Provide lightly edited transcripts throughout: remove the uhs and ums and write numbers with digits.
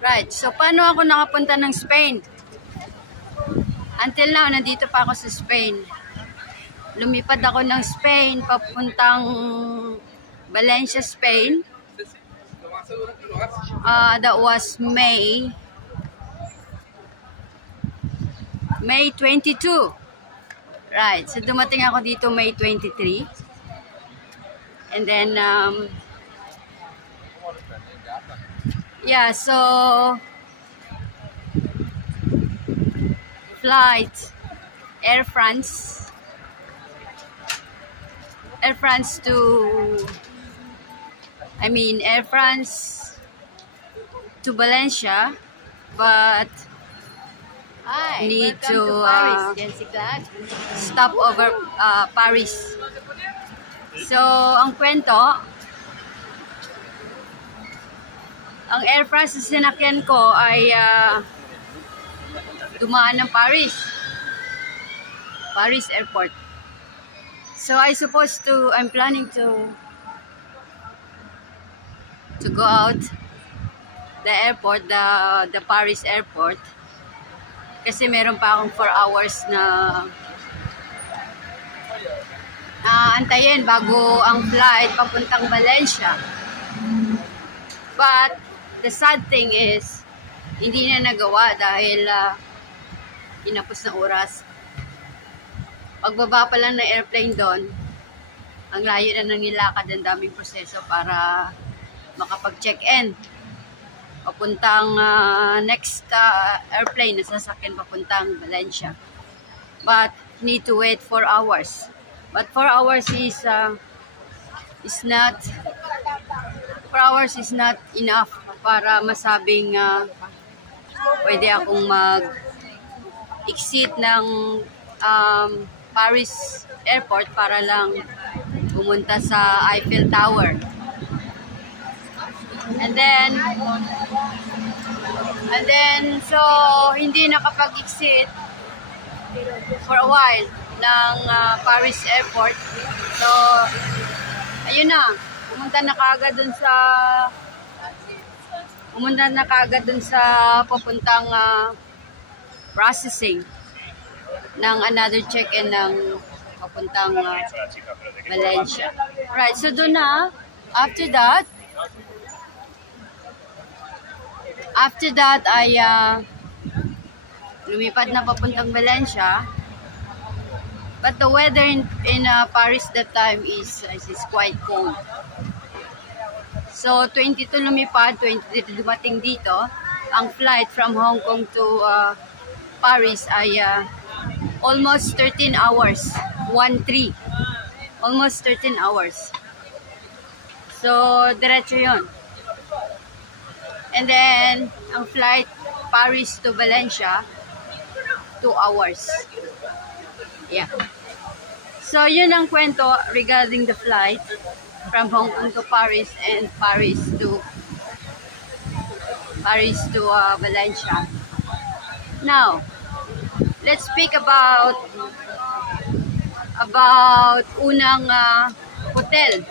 Right, so paano ako nakapunta ng Spain? Until now, nandito pa ako sa Spain. Lumipad ako ng Spain, papuntang Valencia, Spain. That was May 22. Right, so dumating ako dito May 23. And then, yeah, so flight Air France to Valencia, but need to stop over Paris. So ang kwento, ang Air France na sinakyan ko ay dumaan ng Paris Airport. So I'm planning to go out the airport, the Paris airport, kasi meron pa akong 4 hours na antayin bago ang flight papuntang Valencia. But the sad thing is, hindi na nagawa dahil inapos na oras. Pagbaba pa lang ng airplane doon, ang layo na nang nilakad, ang daming proseso para makapag-check-in. Papuntang next airplane na sasakyan papuntang Valencia. But need to wait 4 hours. But 4 hours is not enough para masabing pwede akong mag-exit ng Paris Airport para lang pumunta sa Eiffel Tower. And then so hindi nakapag-exit for a while ng Paris Airport. So ayun na, pumunta na kaagad dun sa papuntang processing ng another check-in ng papuntang Valencia. Right, so doon na, after that ay lumipad na papuntang Valencia. But the weather in Paris that time is quite cold. So 22 lumipad, 23 dumating dito. Ang flight from Hong Kong to Paris ay almost 13 hours. 1-3. Almost 13 hours. So diretso yun. And then ang flight Paris to Valencia 2 hours. Yeah. So yun ang kwento regarding the flight from Hong Kong to Paris and Paris to Valencia. Now, let's speak about unang hotel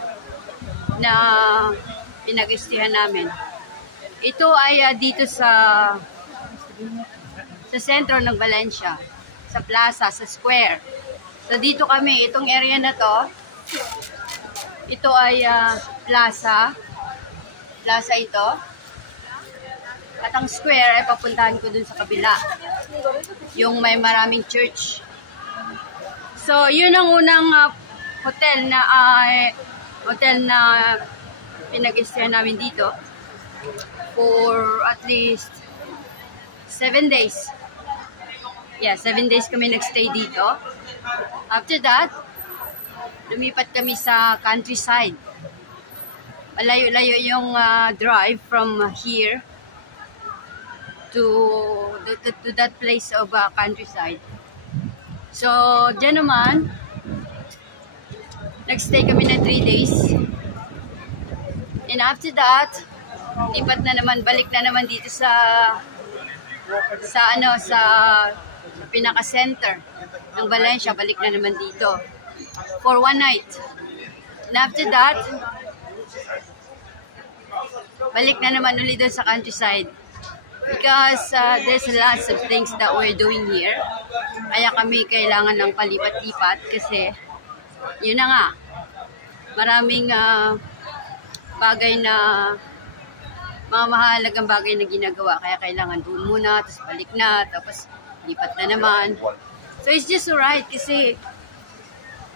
na pinag-istihan namin. Ito ay dito sa sentro ng Valencia, sa plaza, sa square. So dito kami, itong area na to, ito ay plaza ito. At ang square ay papuntahan ko dun sa kabila, yung may maraming church. So yun ang unang hotel na pinag-istayan namin dito for at least 7 days. Yeah, 7 days kami nagstay dito. After that, lumipat kami sa countryside. Malayo-layo yung drive from here to that place of countryside. So, dyan naman, nagstay kami na 3 days. And after that, lipat na naman, balik na naman dito sa pinaka-center ng Valencia, balik na naman dito for 1 night. And after that, balik na naman ulit doon sa countryside Because there's lots of things that we're doing here. Kaya kami kailangan ng palipat-lipat kasi yun na nga, maraming bagay na mga mahalagang bagay na ginagawa. Kaya kailangan doon muna, tapos balik na, tapos lipat na naman. So it's just alright kasi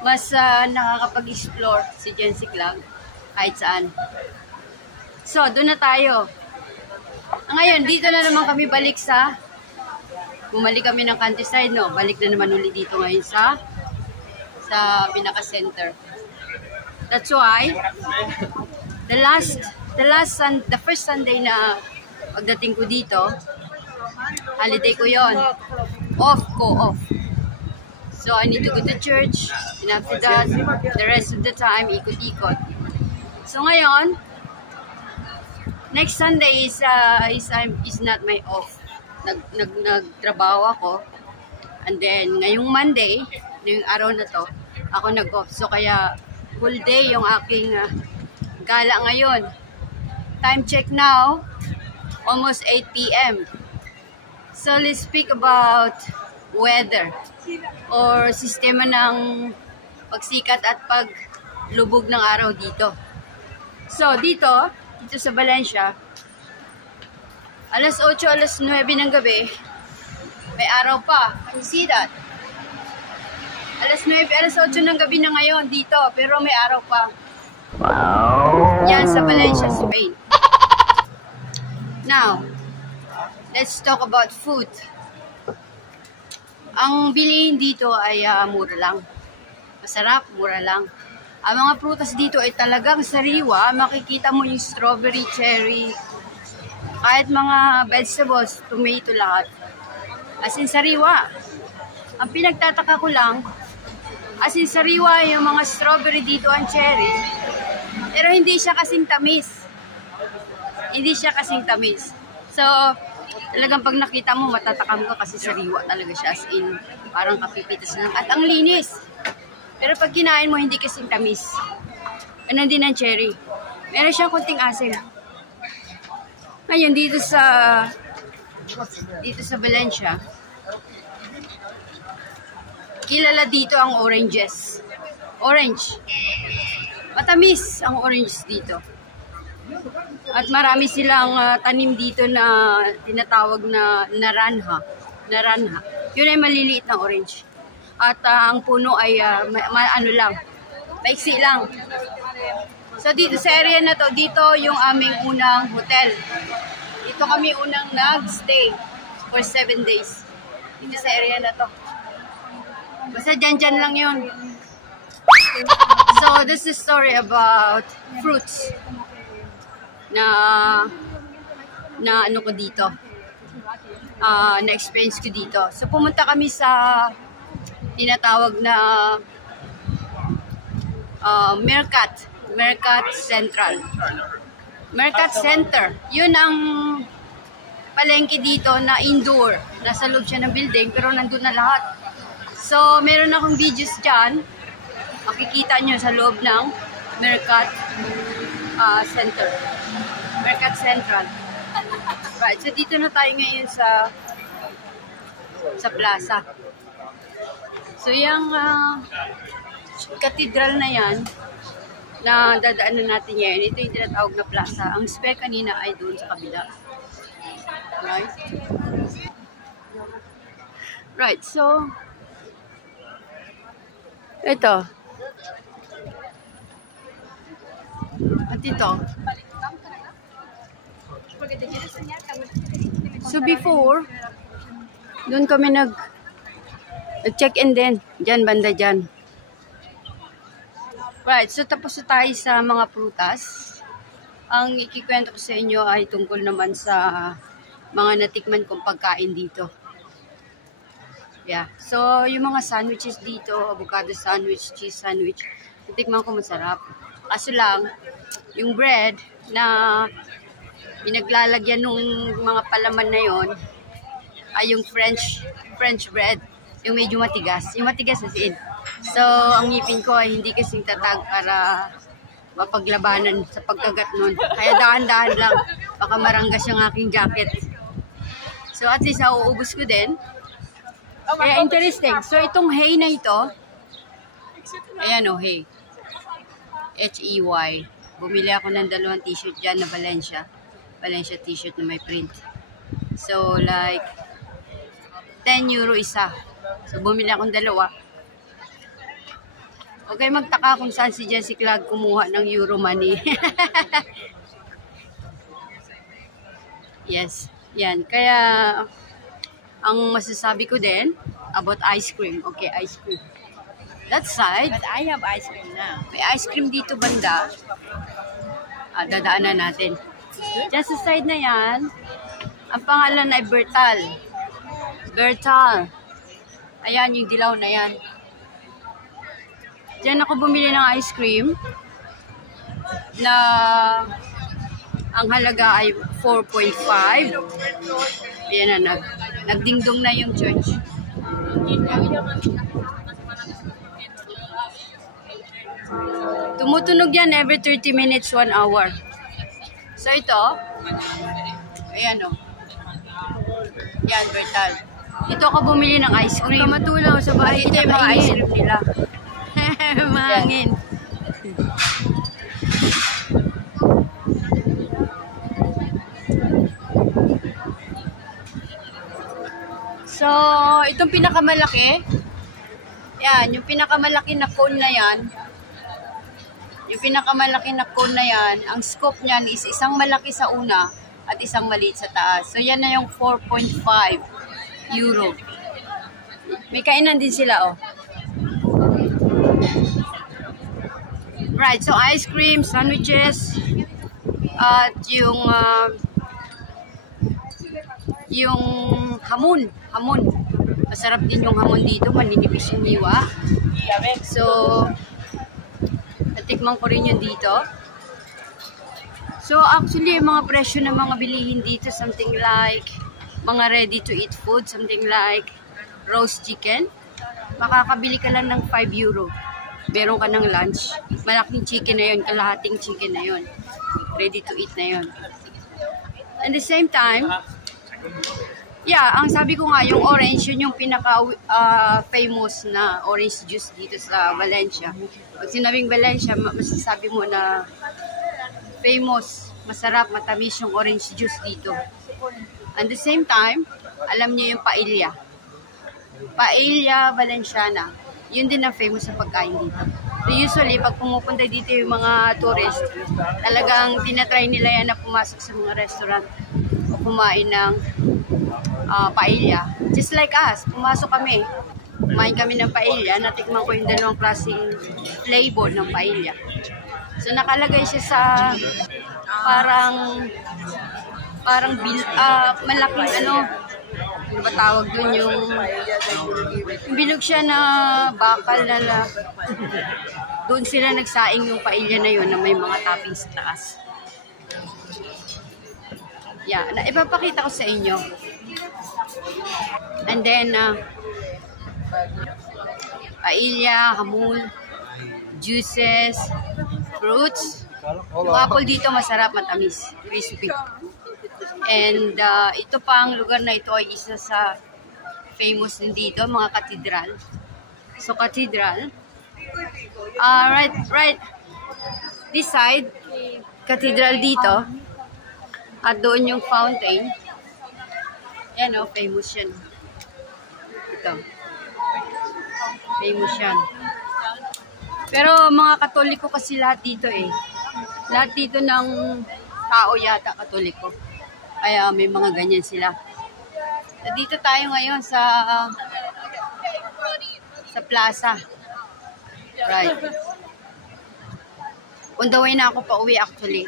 mas nakakapag-explore si Jency Clag kahit saan. So, doon na tayo. Ngayon, dito na naman kami balik sa bumalik kami ng countryside, no? Balik na naman ulit dito ngayon sa pinaka-center. That's why the first Sunday na pagdating ko dito, holiday ko yon. Off. So I need to go to church, and after that, the rest of the time, ikot-ikot. So ngayon, next Sunday is not my off. Nagtrabaho ako. And then, ngayong Monday, ngayong araw na to, ako nag-off. So kaya, full day yung aking gala ngayon. Time check now, almost 8 p.m. So let's speak about weather or sistema ng pagsikat at paglubog ng araw dito. So dito sa Valencia, alas 8, alas 9 ng gabi, may araw pa. Can you see that? Alas 9, alas 8 ng gabi na ngayon dito, pero may araw pa. Wow! Yan sa Valencia, Spain. Now, let's talk about food. Ang bilihin dito ay mura lang. Masarap, mura lang. Ang mga prutas dito ay talagang sariwa. Makikita mo yung strawberry, cherry, kahit mga vegetables, tomato, lahat. As in sariwa. Ang pinagtataka ko lang, as in sariwa yung mga strawberry dito, ang cherry, pero hindi siya kasing tamis. Hindi siya kasing tamis. So, talagang pag nakita mo, matatakam ka kasi sariwa talaga siya. As in, parang kapipitas lang. At ang linis. Pero pag kinain mo, hindi kasing tamis. Ganun din ang cherry. Meron siyang konting asin. Ngayon, dito sa Valencia, kilala dito ang oranges. Orange. Matamis ang oranges dito. At marami silang tanim dito na tinatawag na naranja. Yun ay maliliit na orange. At ang puno ay maiksi lang. So dito sa area na to, dito yung aming unang hotel. Dito kami unang nag-stay for 7 days. Dito sa area na to. Basta dyan lang yun. So this is a story about fruits na ano ko dito. Na-experience ko dito. So pumunta kami sa tinatawag na Mercat Central. Mercat Center. Yun ang palengke dito na indoor. Nasa loob siya ng building pero nandun na lahat. So meron akong videos dyan. Makikita nyo sa loob ng Mercat Center. Mercat Central. Right, so dito na tayo ngayon sa plaza. So yung cathedral na yan, na dadaanan natin yan, ito yung tinatawag na plaza. Ang spare kanina ay doon sa kabila. Right, so ito. At ito. So before, doon kami nag-check-in din. Diyan, banda dyan. Right, so tapos na tayo sa mga prutas. Ang ikikwento ko sa inyo ay tungkol naman sa mga natikman kong pagkain dito. Yeah, so yung mga sandwiches dito, avocado sandwich, cheese sandwich, natikman ko masarap. Kaso lang, yung bread na pinaglalagyan nung mga palaman na yon ay yung French bread, yung medyo matigas. Yung matigas as in. So, ang ngipin ko ay hindi kasing tatag para mapaglabanan sa pagkagat nun. Kaya dahan-dahan lang, baka maranggas yung aking jacket. So at least nauubos ko din. Kaya interesting. So itong hay na ito, ayan o, hay. H-E-Y. Bumili ako ng 2 t-shirt dyan na Valencia. Valencia t-shirt na may print. So like, 10 euro isa. So bumili akong 2. Okay, magtaka kung saan si Jessie Clag kumuha ng euro money. Yes, yan. Kaya, ang masasabi ko din about ice cream. Okay, ice cream. That side. But I have ice cream now. May ice cream dito banda. Dadaanan natin. Just sa side na yan, ang pangalan ay Bertal. Bertal. Ayan, yung dilaw na yan. Diyan ako bumili ng ice cream na ang halaga ay 4.5. Ayan na, nagdingdong na yung church. Tumutunog yan every 30 minutes, 1 hour. So ito, ayan o. Yan, Bertal. Ito ako bumili ng ice cream. Matulaw sa bahay. Ito yung mga ice cream nila. Mahangin. So, itong pinakamalaki, yan, yung pinakamalaki na cone na yan, ang scope niyan is isang malaki sa una at isang maliit sa taas. So, yan na yung 4.5 euro. May kainan din sila, oh. Right, so ice cream, sandwiches, at yung hamon. Masarap din yung hamon dito, maninipis yung hiwa. So, natikman ko rin yun dito. So, actually, yung mga presyo ng mga bilihin dito, something like mga ready-to-eat food, something like roast chicken. Makakabili ka lang ng 5 euro. Meron ka ng lunch. Malaking chicken na yun, kalahating chicken na yun. Ready to eat na yun. At the same time, yeah, ang sabi ko nga, yung orange, yun yung pinaka-famous na orange juice dito sa Valencia. Pag sinabing Valencia, masasabi mo na famous, masarap, matamis yung orange juice dito. At the same time, alam niyo yung paella. Paella Valenciana. Yun din ang famous sa pagkain dito. So usually, pag pumupunta dito yung mga tourist, talagang tinatry nila yan na pumasok sa mga restaurant o kumain ng paella. Just like us, pumasok kami. Kumain kami ng paella, natikman ko yung 2 klaseng flavor ng paella. So nakalagay siya sa parang malaking ano ba tawag dun, yung bilog siya na bakal na doon sila nagsaing yung paella na yun na may mga toppings sa taas. Yeah, ipapakita ko sa inyo. And then paella, hamon, juices, fruits. Yung apple dito masarap, matamis, crispy. And ito pang lugar na ito ay isa sa famous din dito, mga katedral. So, katedral. Right. This side, katedral dito. At doon yung fountain. Yan o, famous yan. Ito. Famous yan. Pero mga Katoliko kasi lahat dito eh. Lahat dito ng tao yata Katoliko. Kaya may mga ganyan sila. Dito tayo ngayon sa plaza. Right. On the way na ako pa uwi actually.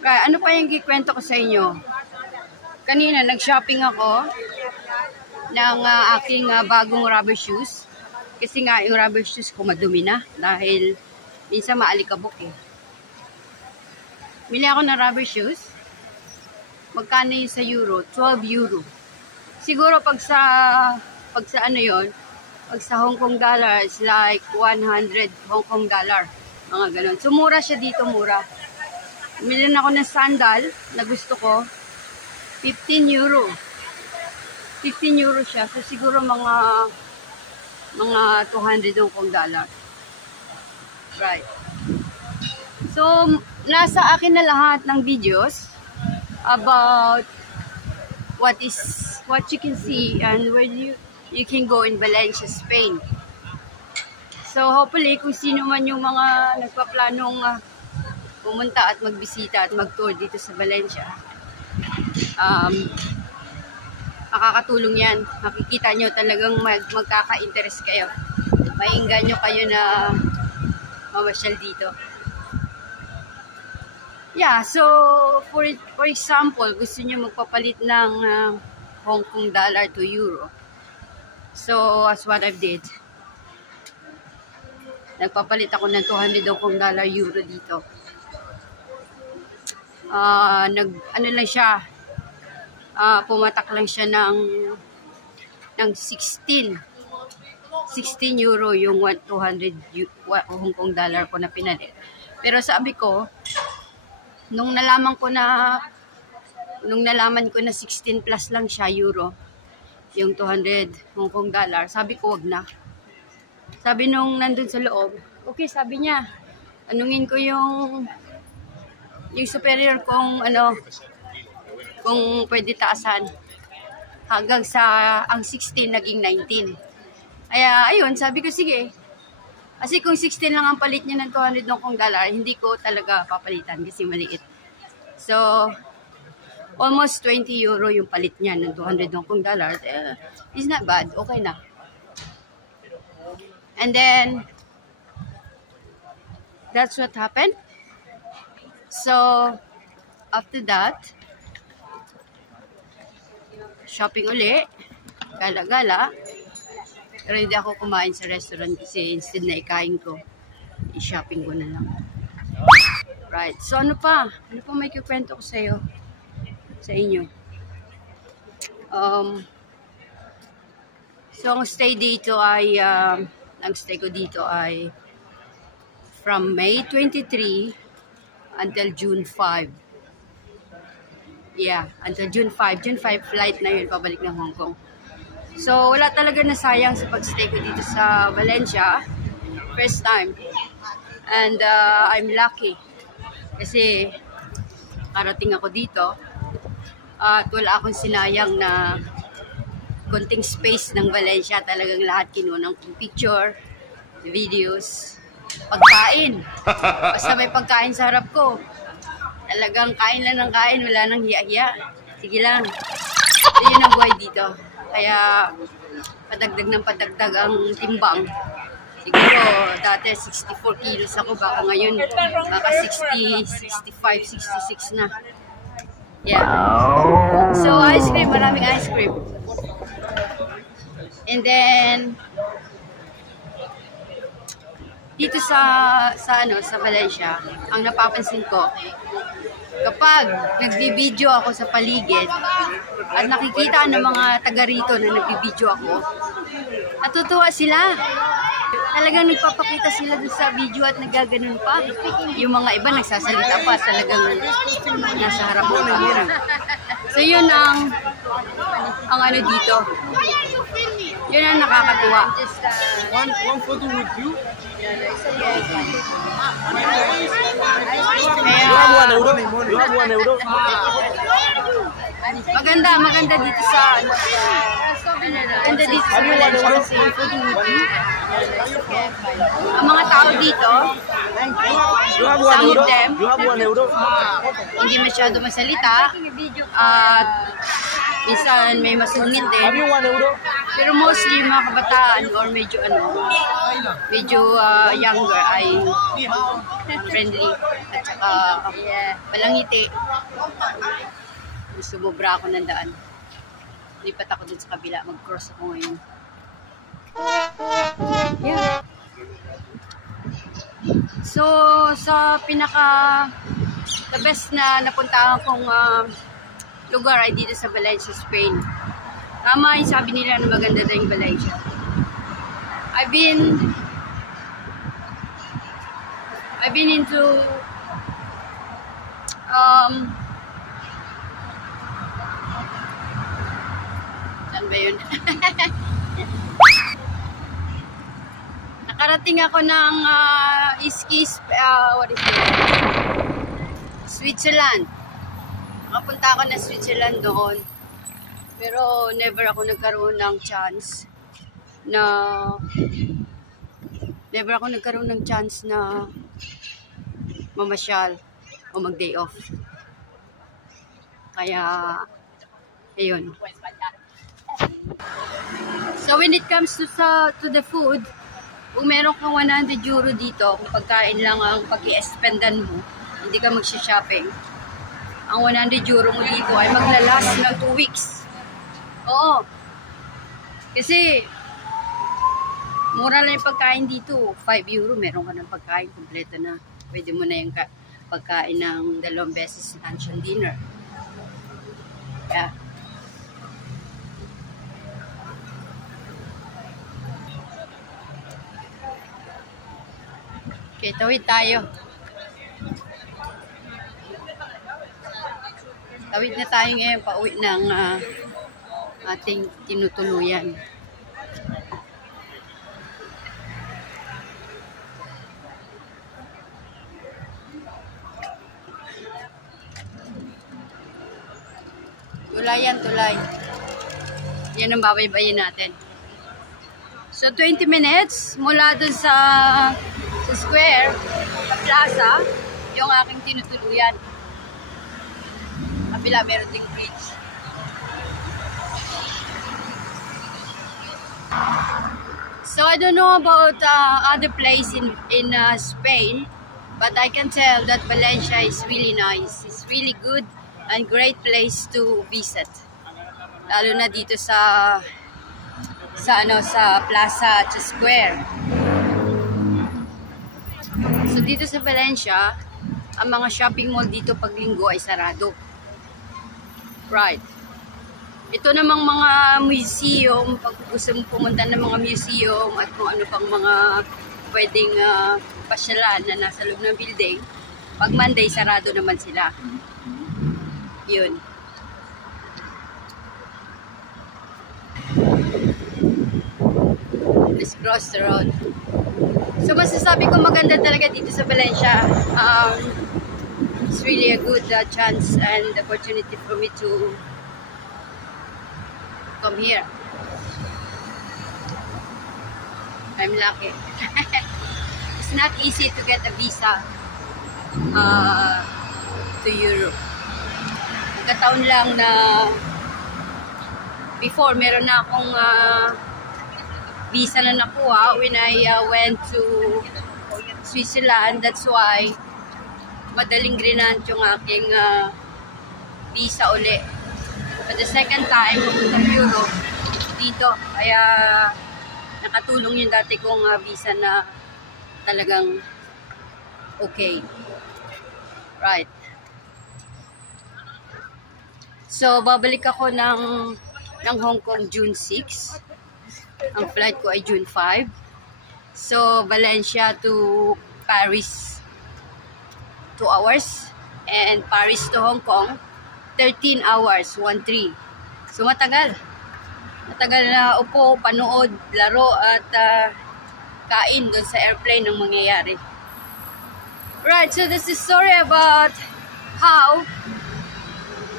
Kaya ano pa yung kikwento ko sa inyo? Kanina nag-shopping ako ng aking bagong rubber shoes. Kasi nga yung rubber shoes ko madumi na dahil minsan maalikabok eh. Bili ako ng rubber shoes. Magkano yun sa euro? 12 euro. Siguro pag sa ano yon, pag sa Hong Kong dollar, it's like 100 Hong Kong dollar. Mga ganun. So, mura siya dito, mura. Bumili na ako ng sandal na gusto ko. 15 euro. 15 euro siya. So, siguro mga 200 Hong Kong dollar. Right. So, nasa akin na lahat ng videos about what you can see and where you can go in Valencia, Spain. So, hopefully, kung sino man yung mga nagpaplanong pumunta at magbisita at mag-tour dito sa Valencia, makakatulong yan. Makikita nyo talagang magkaka-interest kayo. Mainggan nyo kayo na mamasyal dito. Yeah, so for example, gusto nyo magpapalit ng Hong Kong dollar to euro. So, as what I did, nagpapalit ako ng 200 Hong Kong dollar euro dito. Ano lang siya, pumatak lang siya ng 16 euro yung 200 Hong Kong dollar ko na pinalit. Pero sabi ko, nung nalaman ko na 16 plus lang siya euro, yung 200 Hong Kong dollar, sabi ko wag na. Sabi nung nandun sa loob, okay, sabi niya, anungin ko yung superior kung kung pwede taasan. Hanggang sa ang 16 naging 19. Kaya ayun, sabi ko sige. Kasi kung 16 lang ang palit niya ng 200 Hong Kong dollar, hindi ko talaga papalitan kasi maliit. So, almost 20 euro yung palit niya ng 200 Hong Kong dollar. It's not bad. Okay na. And then, that's what happened. So, after that, shopping uli. Gala-gala. Pero hindi ako kumain sa restaurant kasi instead na ikain ko, i-shopping ko na lang. Right. So, ano pa? Ano pa may kikwento ko sa inyo? So, ang stay ko dito ay from May 23 until June 5. Yeah, until June 5. June 5 flight na yun, pabalik ng Hong Kong. So, wala talaga na sayang sa pagstay ko dito sa Valencia. First time. And I'm lucky. Kasi, karating ako dito. At wala akong sinayang na konting space ng Valencia. Talagang lahat kinuha ng picture, videos, pagkain. Basta may pagkain sa harap ko. Talagang kain lang ng kain. Wala nang hiya-hiya. Sige lang. Ito yun ang buhay dito. Kaya, padagdag ng padagdag ang timbang. Siguro, dati 64 kilos ako. Baka ngayon, baka 60, 65, 66 na. Yeah. So, ice cream. Maraming ice cream. And then, dito sa Valencia, ang napapansin ko, kapag nagbi-video ako sa paligid at nakikita ng mga taga rito na nagbi-video ako, natutuwa sila. Talagang nagpapakita sila dun sa video at nagaganon pa. Yung mga iba nagsasalita pa, talagang nasa harap ng camera. So yun ang ano dito. Yun ang nakakatuwa. One photo with you? You have 1 euro? Maganda dito sa maganda dito sa Valencia kasi ang mga tao dito, some of them, You have 1 euro? hindi masyado masalita at minsan may masungit din. Have you 1 euro? Pero mostly mga kabataan or medyo younger ay friendly at saka palangiti. Sumubra ako ng daan. Lipat ako dun sa kabila. Mag-cross ako ngayon. Yeah. So, sa the best na napuntahan kong lugar ay dito sa Valencia, Spain. Tama yung sabi nila na maganda na yung Valencia. I've been into ba yun? Nakarating ako ng what is it? Switzerland. Nakapunta ako na Switzerland doon. Pero never ako nagkaroon ng chance na mamasyal o mag-day off. Kaya, ayun. So when it comes to the food, kung meron kang 100 euro dito, kung pagkain lang ang pag-i-spendan mo, hindi ka magsha-shopping, ang 100 euro mo dito ay maglalast ng 2 weeks. Oo. Kasi, mura lang yung pagkain dito. 5 euro, meron ka ng pagkain, kompleto na. Pwede mo na yung pagkain ng 2 beses lunch and dinner. Yeah. Okay, tawid tayo. Tawid na tayo ngayon, pauwi ng ating tinutuluyan. Tulay yan, tulay. Yan ang babaybayin natin. So, 20 minutes mula dun sa square, sa plaza, yung aking tinutuluyan. Kabila, meron ding bridge. So, I don't know about other place in Spain, but I can tell that Valencia is really nice. It's really good and great place to visit. Lalo na dito sa Plaza Square. So dito sa Valencia, ang mga shopping mall dito pag linggo ay sarado. Right. Ito namang mga museum, pag gusto mong pumunta ng mga museum at kung ano pang mga pwedeng pasyalan na nasa loob ng building, pag Monday sarado naman sila. Yun. Let's cross the road. So masasabi ko maganda talaga dito sa Valencia. It's really a good chance and opportunity for me to come here. I'm lucky. It's not easy to get a visa to Europe. Nagkataon lang na before meron na akong visa na nakuha when I went to Switzerland. That's why madaling grinant yung aking visa uli. But the second time, pupunta Europe dito. Kaya nakatulong yung dati kong visa na talagang okay. Right. So, babalik ako ng Hong Kong June 6. Ang flight ko ay June 5. So, Valencia to Paris, 2 hours. And Paris to Hong Kong, 13 hours, 1-3. So, matagal. Matagal na upo, panood, laro, at kain doon sa airplane ng mangyayari. Right, so this is story about how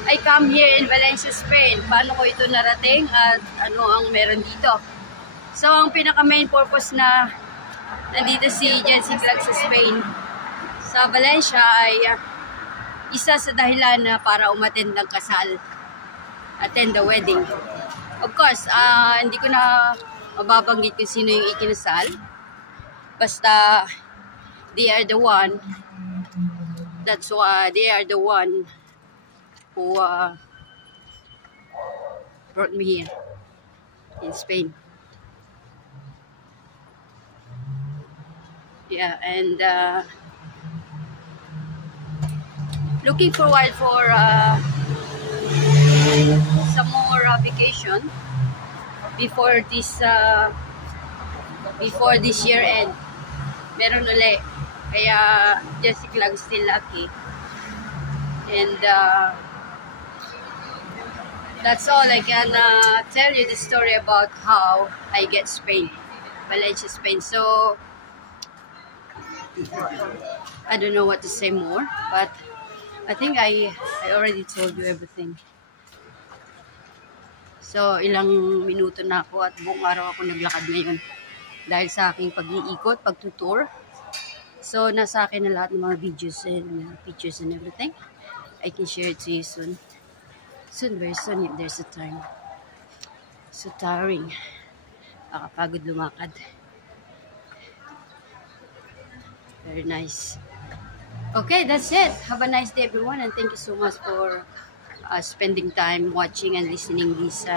I come here in Valencia, Spain. Paano ko ito narating at ano ang meron dito. So, ang pinaka-main purpose na nandito si Jency Vlog sa Spain, sa Valencia ay isa sa dahilan na para umattend ng kasal, attend the wedding. Of course, hindi ko na mababanggit kung sino yung ikinasal. Basta, they are the one. That's why they are the one who brought me here in Spain. Yeah, and looking forward for some more vacation before this year end. Meron ulit. Kaya Jessica lang still lucky. And That's all I can tell you the story about how I get Spain, Valencia, Spain. So I don't know what to say more, but I think I already told you everything. So ilang minuto na ako at buong araw ako naglakad ngayon dahil sa aking pag-iikot, pagtutour. So nasa akin na lahat ng mga videos and pictures and everything. I can share it to you soon. Soon, very soon, if there's a time. So tiring. Nakapagod lumakad. Very nice. Okay, that's it. Have a nice day, everyone, and thank you so much for spending time watching and listening these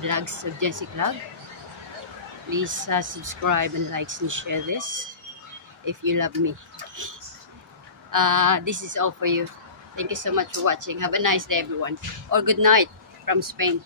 vlogs of Jency Vlog. Please subscribe and like and share this if you love me. This is all for you. Thank you so much for watching. Have a nice day, everyone, or good night from Spain.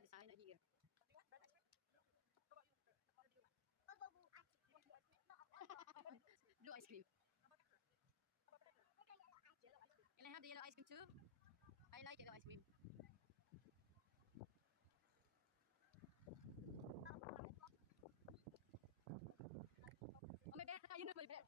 Korea design here. Blue ice cream. Can I have the yellow ice cream too? I like yellow ice cream. Oh my bear, you know my bear.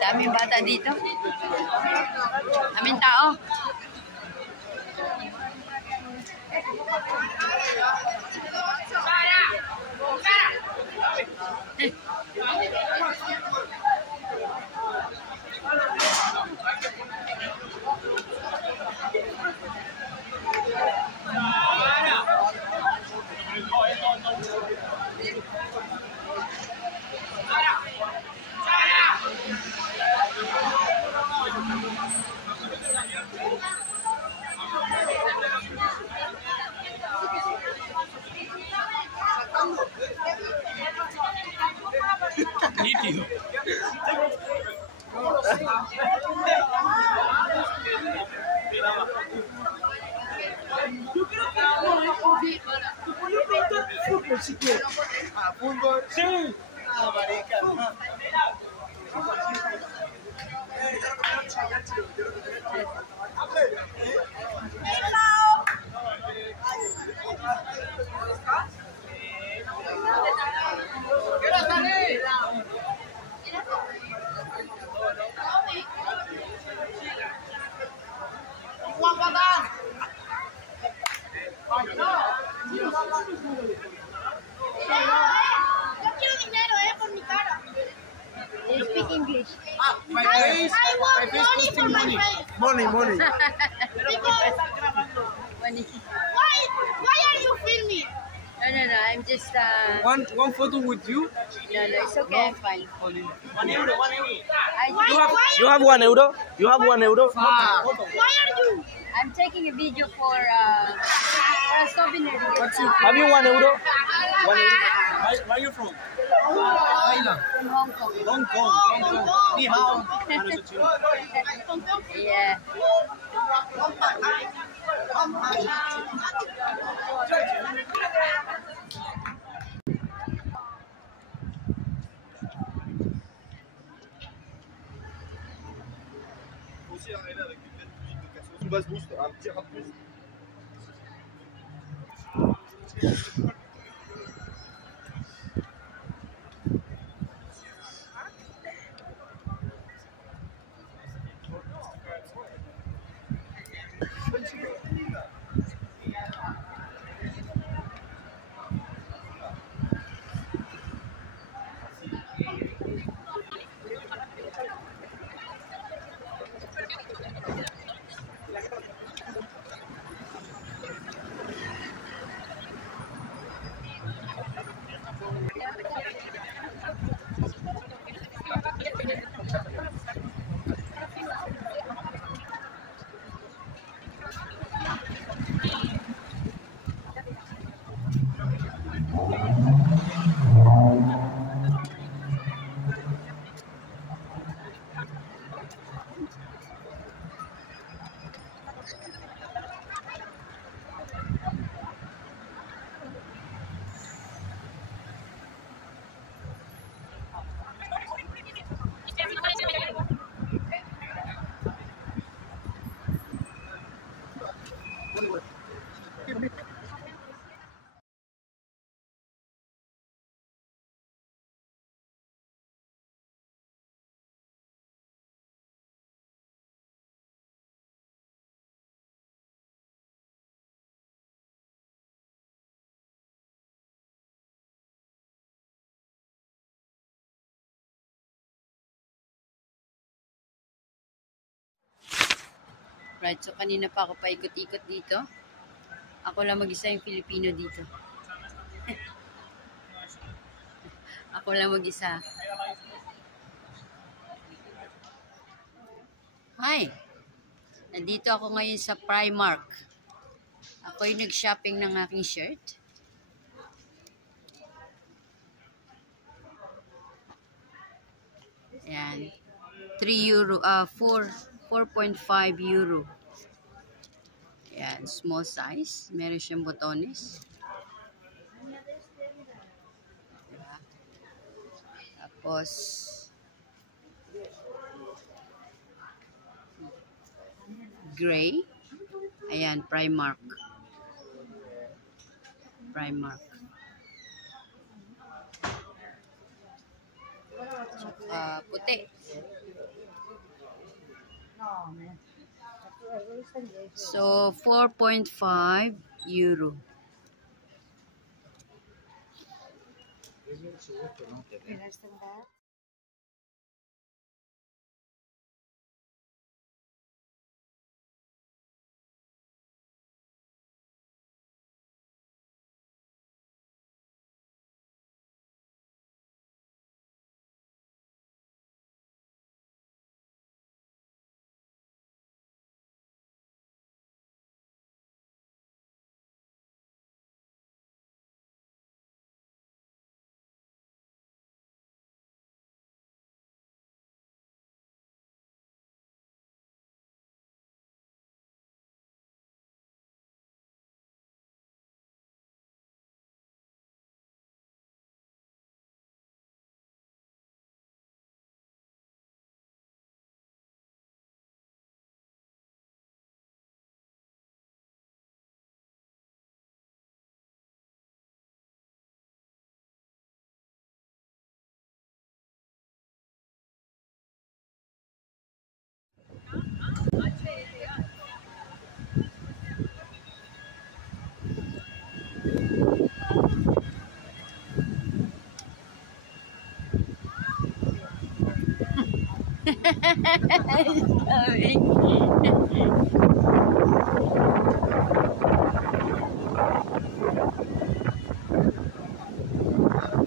Daming bata dito. Daming tao. Nítido. Fútbol si quieres. Ah, fútbol. Sí. Ah, marica. Yo quiero dinero, por mi cara. They speak English. My I face. want money for my face. Money, money. Because why are you filming? No, I'm just, One photo with you. no, it's okay, I'm fine. €1. I Why, just, why, You have €1. You have €1. why are you? I'm taking a video for a souvenir. Have you €1? Where are you from? Thailand. From Hong Kong. Hong Kong. Hong Kong. Ni hao. Yeah. Une base boost, un petit rap boost. Right, so kanina pa ako paikot-ikot dito. Ako lang mag-isa yung Filipino dito. Ako lang mag-isa. Hi! Nandito ako ngayon sa Primark. Ako yung nag-shopping ng aking shirt. Ayan. 3 euro, 4.5 euro. Ayan, small size. Meron siyang botones. Diba? Tapos, gray. Ayan, Primark. Primark. Puti. So, 4.5 euro.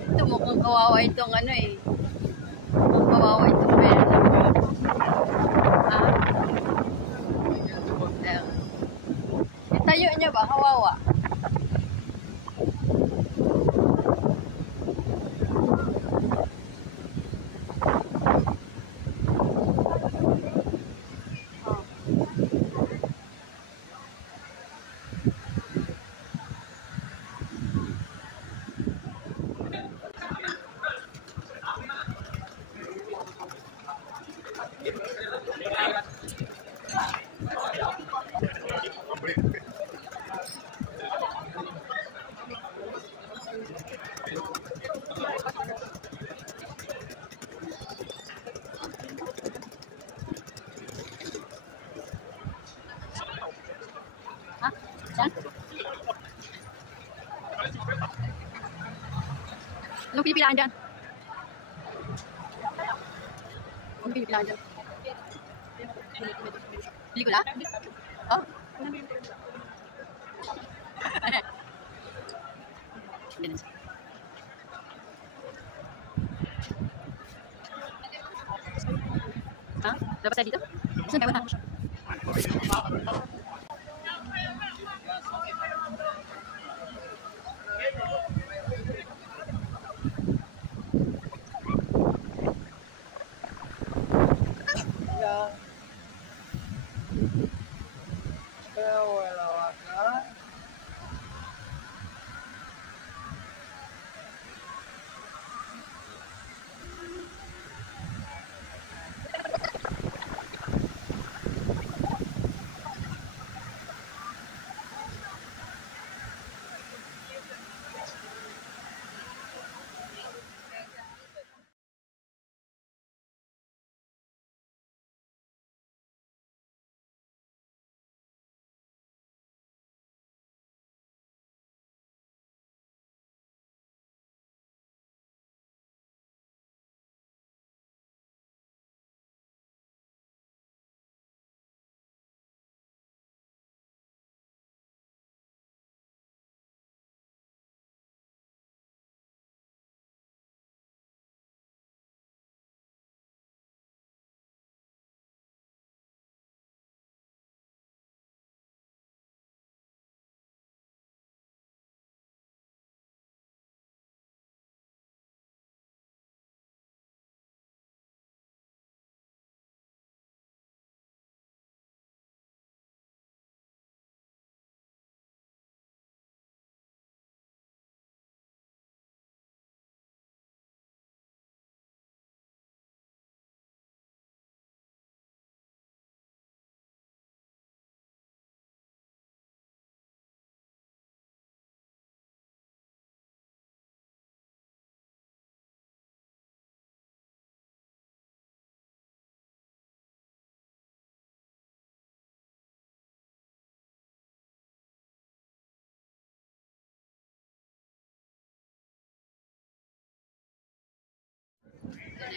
Ito mukhang kawawa itong ano eh. Mukhang kawawa itong pera na po. Itayo niya ba? Kawawa. Ha? Saan? Anong pinipilaan dyan? Anong pinipilaan dyan? Pelikula? Oh? Ha? Dapat tayo dito? Saan tayo na?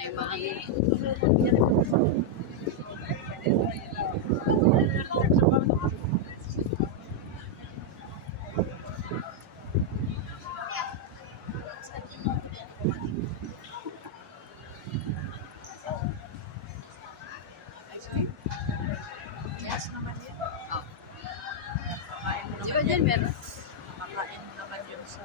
yung mga Yes naman yun. oh. Makain mo Di naman ba yun. dyan meron? Makain mo naman yun sa...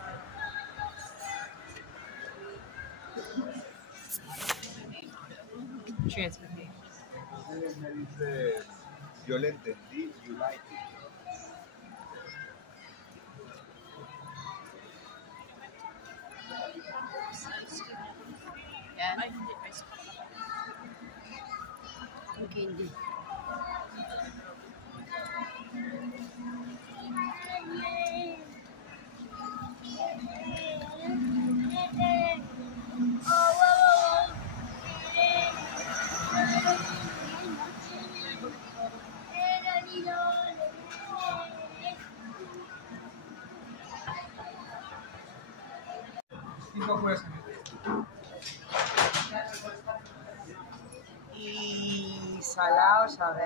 Cheers. Okay. Yo le entendí, you like it. Yan. Ay, hindi. Ice cream. Yung candy. Salaw, sabi.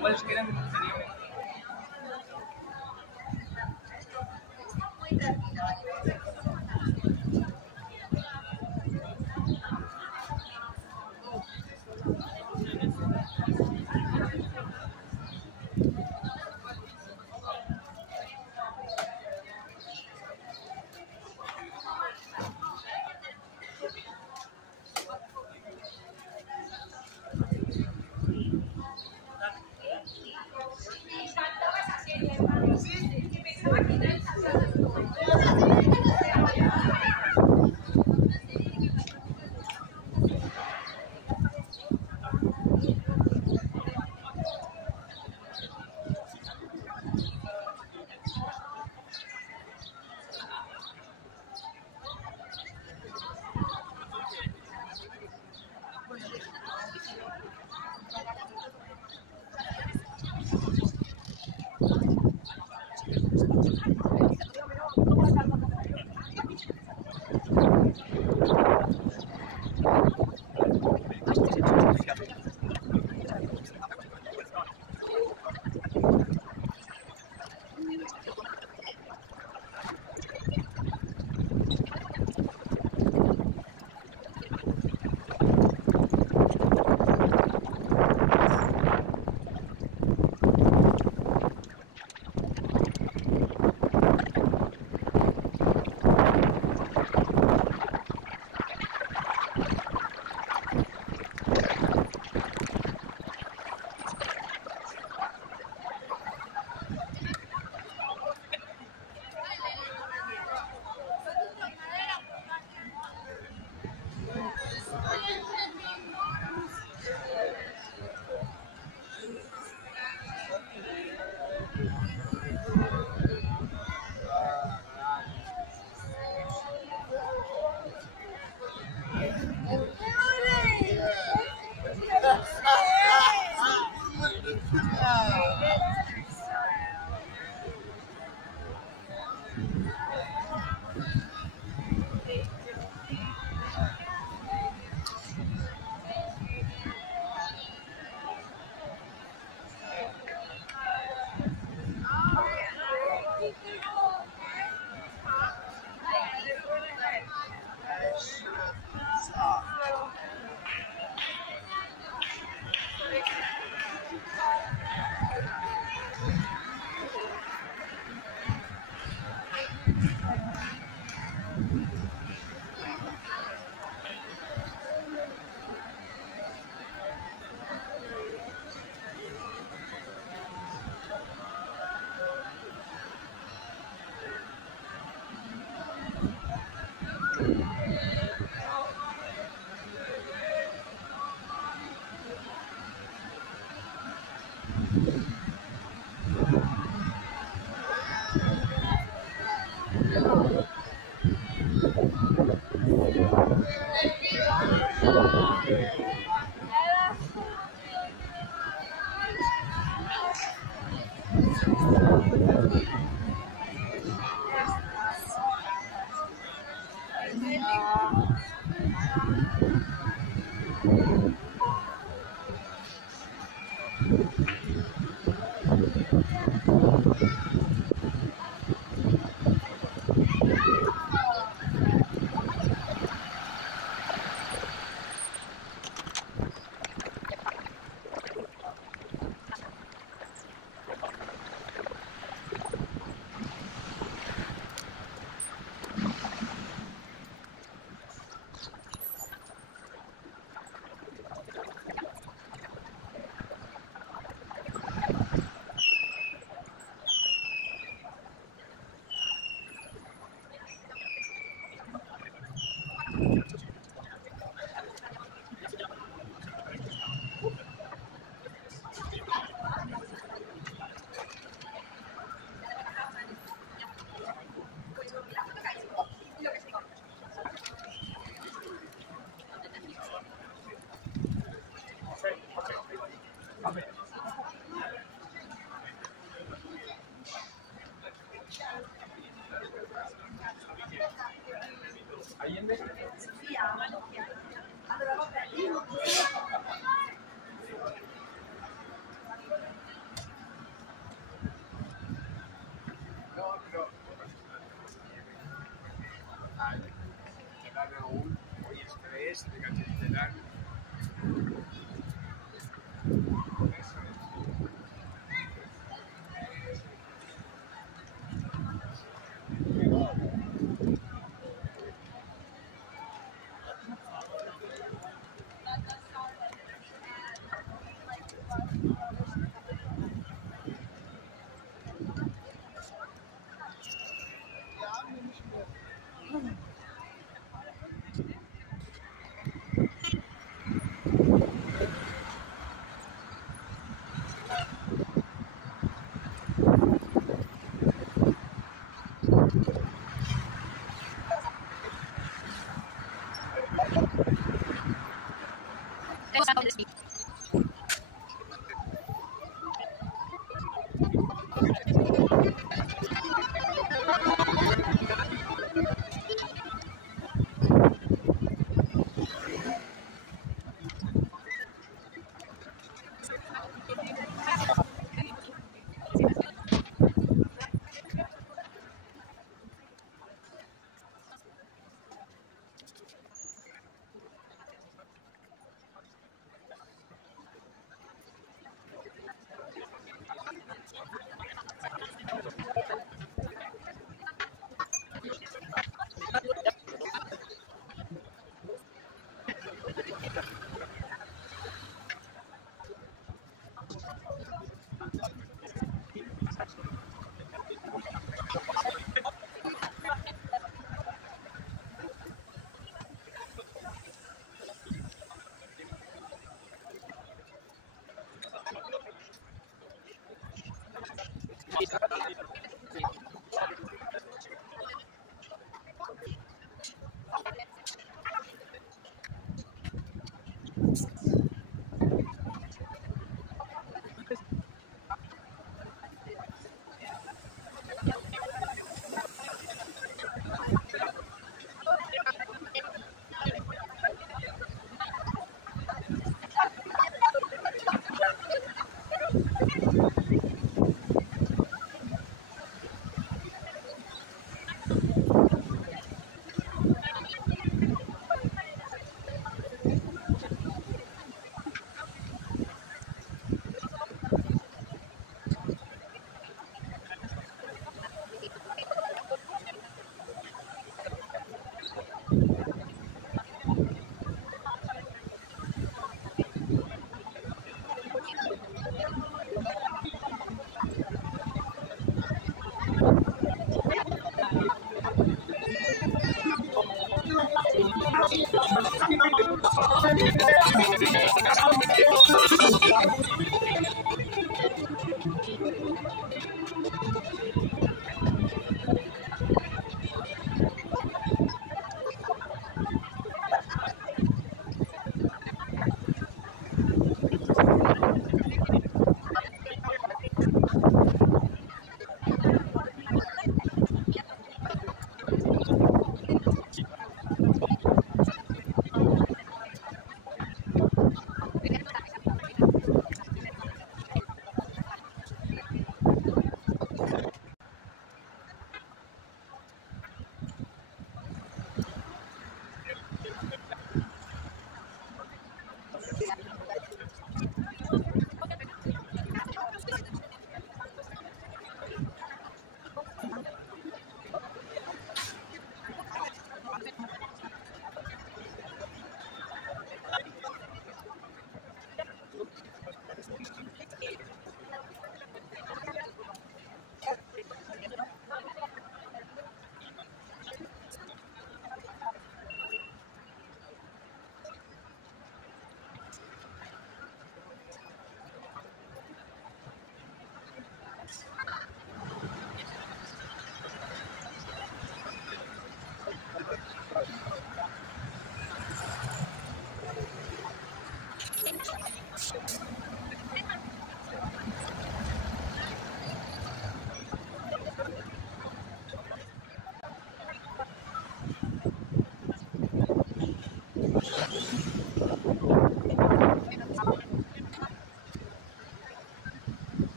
¿Cuáles quedan de mantenimiento?